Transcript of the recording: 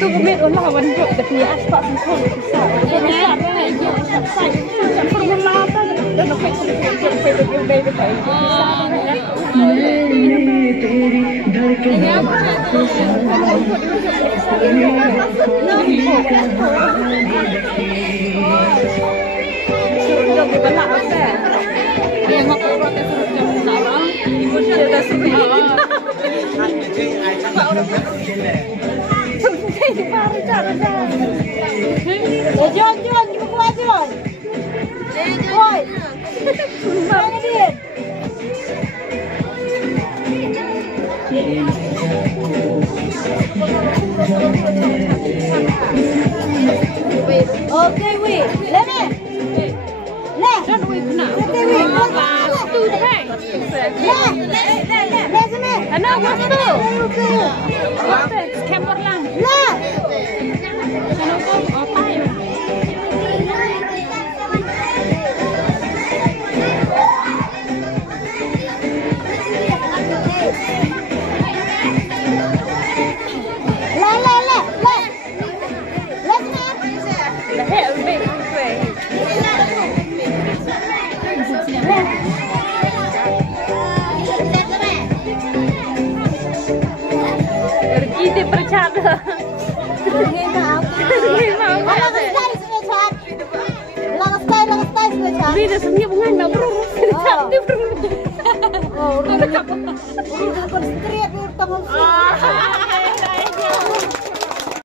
Tôi có biết uống là vẫn được thì ăn sợ thì không được sợ cái này này nhiều sạch sạch không có lo ta nó phải không phải được yêu đây phải John, kita keluar John. Oi. Mana dia? Okay, wait. Lene. Le. John, wait now. Okay, wait. Tu hai. Le. Le sana. Ana waktu. Okay. Camera lang. Le. Kita percaya. Vida sebenarnya bukan nggak perlu.